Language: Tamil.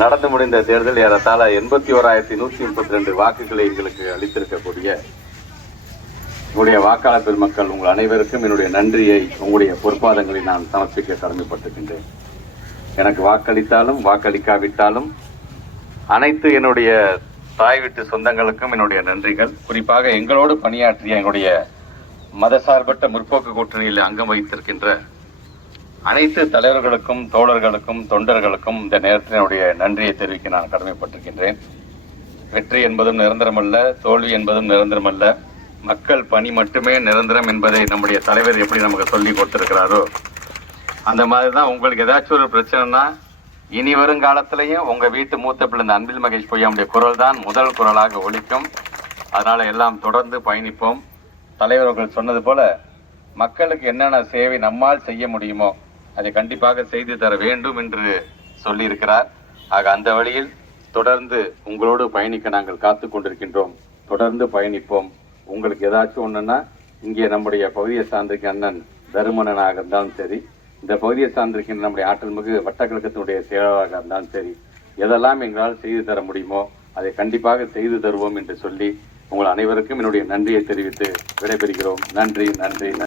நடந்து முடிந்த தேர்தல் ஏறத்தாழ 81,132 வாக்குகளை எங்களுக்கு அளித்திருக்கக்கூடிய உங்களுடைய வாக்காளர் பெருமக்கள் உங்கள் அனைவருக்கும் என்னுடைய நன்றியை உங்களுடைய பொறுப்பாதங்களில் நான் சமர்ப்பிக்க கடமைப்பட்டிருக்கின்றேன். எனக்கு வாக்களித்தாலும் வாக்களிக்காவிட்டாலும் அனைத்து என்னுடைய தாய் வீட்டு சொந்தங்களுக்கும் என்னுடைய நன்றிகள். குறிப்பாக எங்களோடு பணியாற்றிய எங்களுடைய மதசார்பற்ற முற்போக்கு கூட்டணியில் அங்கம் வகித்திருக்கின்ற அனைத்து தலைவர்களுக்கும் தோழர்களுக்கும் தொண்டர்களுக்கும் இந்த நேரத்தில் என்னுடைய நன்றியை தெரிவிக்க நான் கடமைப்பட்டிருக்கின்றேன். வெற்றி என்பதும் நிரந்தரமல்ல, தோல்வி என்பதும் நிரந்தரமல்ல, மக்கள் பணி மட்டுமே நிரந்தரம் என்பதை நம்முடைய தலைவர் எப்படி நமக்கு சொல்லி கொடுத்திருக்கிறாரோ அந்த மாதிரி தான் உங்களுக்கு ஏதாச்சும் ஒரு பிரச்சனைனா இனி வருங்காலத்திலையும் உங்க வீட்டு மூத்த பிள்ளை அன்பில் மகேஷ் பொய்யாவுடைய குரல் தான் முதல் குரலாக ஒலிக்கும். அதனால எல்லாம் தொடர்ந்து பயணிப்போம். தலைவர் அவர்கள் சொன்னது போல மக்களுக்கு என்னென்ன சேவை நம்மால் செய்ய முடியுமோ அதை கண்டிப்பாக செய்து தர வேண்டும் என்று சொல்லியிருக்கிறார். ஆக அந்த வழியில் தொடர்ந்து உங்களோடு பயணிக்க நாங்கள் காத்து கொண்டிருக்கின்றோம். தொடர்ந்து பயணிப்போம். உங்களுக்கு ஏதாச்சும் ஒண்ணுன்னா இங்கே நம்முடைய பகுதியை சார்ந்திருக்க அண்ணன் தருமணனாக இருந்தாலும் சரி, இந்த பகுதியை சார்ந்திருக்கின்ற நம்முடைய ஆற்றல் மிகு வட்டக்கழகத்தினுடைய செயலாளராக இருந்தாலும் சரி, எதெல்லாம் எங்களால் செய்து தர முடியுமோ அதை கண்டிப்பாக செய்து தருவோம் என்று சொல்லி உங்கள் அனைவருக்கும் என்னுடைய நன்றியை தெரிவித்து விடைபெறுகிறோம். நன்றி.